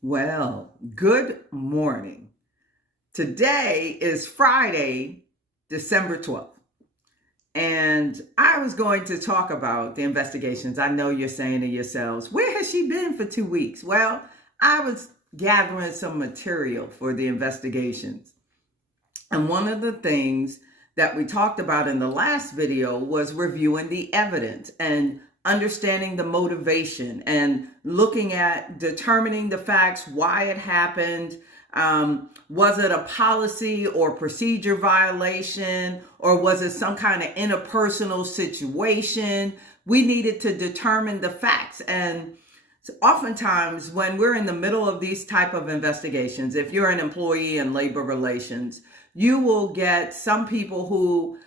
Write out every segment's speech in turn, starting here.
Well, good morning. Today is Friday, December 12th. And I was going to talk about the investigations. I know you're saying to yourselves, where has she been for 2 weeks? Well, I was gathering some material for the investigations. And one of the things that we talked about in the last video was reviewing the evidence and understanding the motivation and looking at determining the facts, why it happened. Was it a policy or procedure violation, or was it some kind of interpersonal situation? We needed to determine the facts. And oftentimes when we're in the middle of these type of investigations, if you're an employee in labor relations, you will get some people who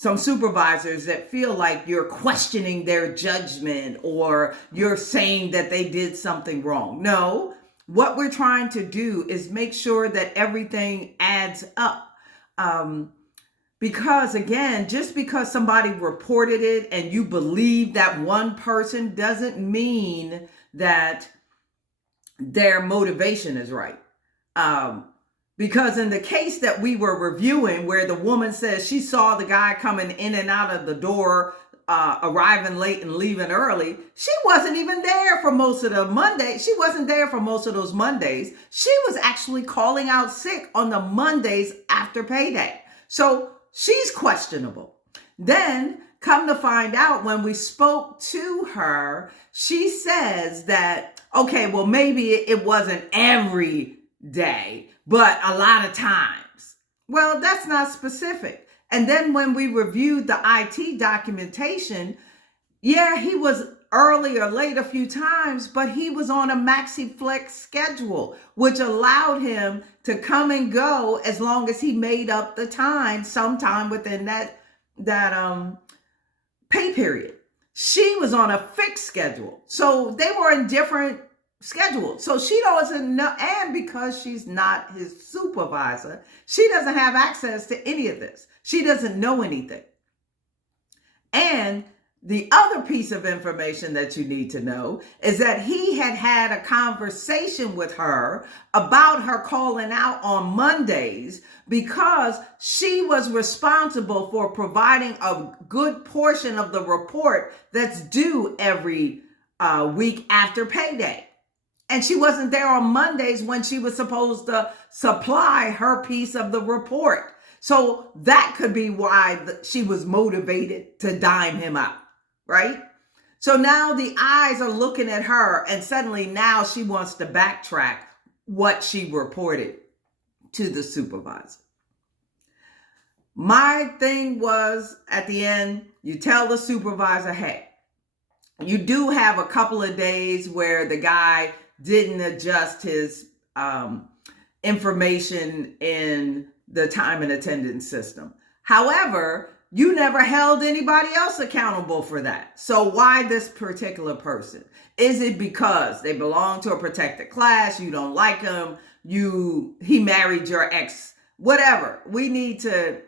some supervisors that feel like you're questioning their judgment or you're saying that they did something wrong. No, what we're trying to do is make sure that everything adds up. Because again, just because somebody reported it and you believe that one person doesn't mean that their motivation is right. Because in the case that we were reviewing, where the woman says she saw the guy coming in and out of the door, arriving late and leaving early, she wasn't even there for most of the Monday. She wasn't there for most of those Mondays. She was actually calling out sick on the Mondays after payday. So she's questionable. Then come to find out, when we spoke to her, she says that, okay, well, maybe it wasn't every day, but a lot of times. Well, that's not specific. And then when we reviewed the IT documentation, yeah, he was early or late a few times, but he was on a maxi flex schedule, which allowed him to come and go as long as he made up the time sometime within that pay period. She was on a fixed schedule. So they were in different schedules. So she doesn't know, and because she's not his supervisor, she doesn't have access to any of this. She doesn't know anything. And the other piece of information that you need to know is that he had a conversation with her about her calling out on Mondays because she was responsible for providing a good portion of the report that's due every week after payday. And she wasn't there on Mondays when she was supposed to supply her piece of the report. So that could be why she was motivated to dime him out, right? So now the eyes are looking at her, and suddenly now she wants to backtrack what she reported to the supervisor. My thing was, at the end, you tell the supervisor, hey, you do have a couple of days where the guy didn't adjust his information in the time and attendance system. However, you never held anybody else accountable for that. So why this particular person? Is it because they belong to a protected class? You don't like him? He married your ex? Whatever. We need to,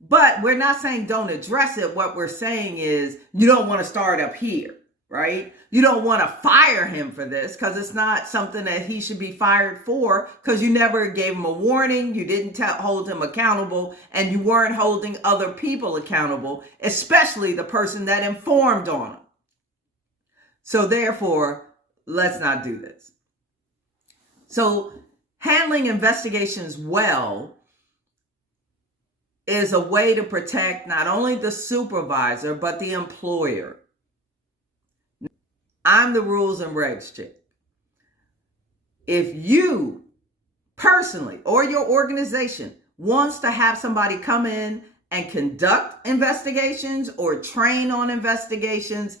but we're not saying don't address it. What we're saying is you don't want to start up here, right? You don't want to fire him for this because it's not something that he should be fired for, because you never gave him a warning. You didn't hold him accountable, and you weren't holding other people accountable, especially the person that informed on him. So therefore, let's not do this. So handling investigations well is a way to protect not only the supervisor, but the employer. I'm the rules and regs chick. If you personally or your organization wants to have somebody come in and conduct investigations or train on investigations,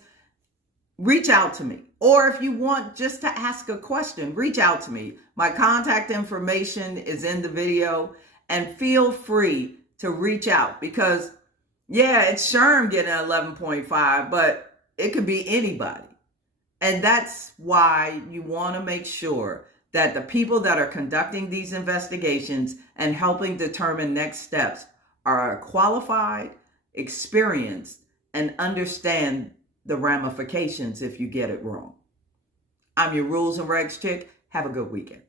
reach out to me. Or if you want just to ask a question, reach out to me. My contact information is in the video, and feel free to reach out, because yeah, it's Sherm getting 11.5, but it could be anybody. And that's why you want to make sure that the people that are conducting these investigations and helping determine next steps are qualified, experienced, and understand the ramifications if you get it wrong. I'm your Rules and Regs chick. Have a good weekend.